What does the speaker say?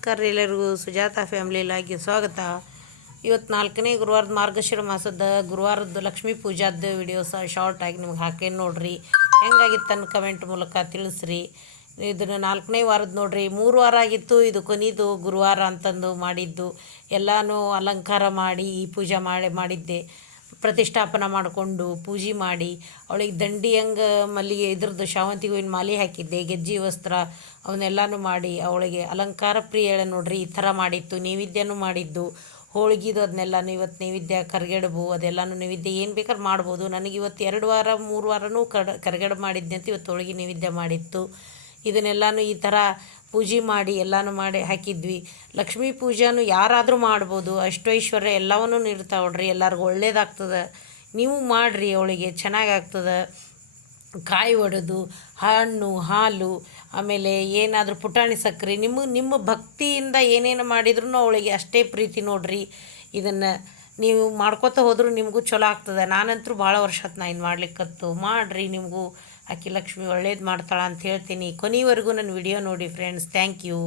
ನಮಸ್ಕಾರ ರೀ ಎಲ್ಲರಿಗೂ ಸುಜಾತ ಫ್ಯಾಮಿಲಿ ಲಾಗಿ ಸ್ವಾಗತ. ಇವತ್ತು 4ನೇ ಗುರುವಾರದ ಮಾರ್ಗಶಿರ ಮಾಸದ ಗುರುವಾರದ್ದು ಲಕ್ಷ್ಮೀ ಪೂಜಾದ ವಿಡಿಯೋಸ್ ಶಾರ್ಟ್ ಆಗಿ ನಿಮ್ಗೆ ಹಾಕೇನು ನೋಡ್ರಿ. ಹೆಂಗಾಗಿತ್ತು ಅನ್ನು ಕಮೆಂಟ್ ಮೂಲಕ ತಿಳಿಸ್ರಿ. ಇದನ್ನು 4ನೇ ವಾರದ ನೋಡ್ರಿ, 3 ವಾರ ಆಗಿತ್ತು. ಇದು ಕೊನೆಯದು ಗುರುವಾರ ಅಂತಂದು ಮಾಡಿದ್ದು. ಎಲ್ಲನೂ ಅಲಂಕಾರ ಮಾಡಿ ಈ ಪೂಜೆ ಮಾಡಿದ್ದೆ. ಪ್ರತಿಷ್ಠಾಪನೆ ಮಾಡಿಕೊಂಡು ಪೂಜೆ ಮಾಡಿ ಅವಳಿಗೆ ದಂಡಿ ಹಂಗೆ ಮಲ್ಲಿಗೆ ಇದ್ರದ್ದು ಶಾವಂತಿಗೆ ಹೂವಿನ ಮಾಲೆ ಹಾಕಿದ್ದೆ, ಗೆಜ್ಜೆ ವಸ್ತ್ರ ಅವನ್ನೆಲ್ಲನೂ ಮಾಡಿ ಅವಳಿಗೆ ಅಲಂಕಾರ ಪ್ರಿಯಳೆ ನೋಡ್ರಿ. ಈ ಥರ ಮಾಡಿತ್ತು. ನೈವೇದ್ಯನೂ ಮಾಡಿದ್ದು, ಹೋಳ್ಗಿದು ಅದನ್ನೆಲ್ಲನೂ ಇವತ್ತು ನೈವೇದ್ಯ ಕರ್ಗೆಡಬು ಅದೆಲ್ಲನೂ ನೈವೇದ್ಯ ಏನು ಬೇಕಾದ್ರೆ ಮಾಡ್ಬೋದು. ನನಗೆ ಇವತ್ತು 2 ವಾರ 3 ವಾರನೂ ಕರ್ಗೆಡಬು ಮಾಡಿದ್ದೆ ಅಂತ ಇವತ್ತು ಹೋಳಿಗೆ ನೈವೇದ್ಯ ಮಾಡಿತ್ತು. ಇದನ್ನೆಲ್ಲನೂ ಈ ಥರ ಪೂಜೆ ಮಾಡಿ ಎಲ್ಲನೂ ಮಾಡಿ ಹಾಕಿದ್ವಿ. ಲಕ್ಷ್ಮೀ ಪೂಜೆನೂ ಯಾರಾದರೂ ಮಾಡ್ಬೋದು. ಅಷ್ಟೈಶ್ವರ್ಯ ಎಲ್ಲವನ್ನೂ ನೀಡ್ತಾವೆ ನೋಡ್ರಿ. ಎಲ್ಲರಿಗೂ ಒಳ್ಳೇದಾಗ್ತದೆ. ನೀವು ಮಾಡಿರಿ, ಅವಳಿಗೆ ಚೆನ್ನಾಗಾಗ್ತದೆ. ಕಾಯಿ ಒಡೆದು ಹಣ್ಣು ಹಾಲು ಆಮೇಲೆ ಏನಾದರೂ ಪುಟಾಣಿ ಸಕ್ಕರೆ ನಿಮ್ಮ ಭಕ್ತಿಯಿಂದ ಏನೇನು ಮಾಡಿದ್ರೂ ಅವಳಿಗೆ ಅಷ್ಟೇ ಪ್ರೀತಿ ನೋಡ್ರಿ. ಇದನ್ನು ನೀವು ಮಾಡ್ಕೋತ ಹೋದರೂ ನಿಮಗೂ ಚಲೋ ಆಗ್ತದೆ. ನಾನಂತರೂ ಭಾಳ ವರ್ಷ ಆಯ್ತು ನಾನು ಮಾಡ್ಲಿಕ್ಕತ್ತು. ಮಾಡಿರಿ, ನಿಮಗೂ ಆಕೆ ಲಕ್ಷ್ಮಿ ಒಳ್ಳೇದು ಮಾಡ್ತಾಳೆ ಅಂತ ಹೇಳ್ತೀನಿ. ಕೊನೆವರೆಗೂ ನನ್ನ ವಿಡಿಯೋ ನೋಡಿ ಫ್ರೆಂಡ್ಸ್. Thank you.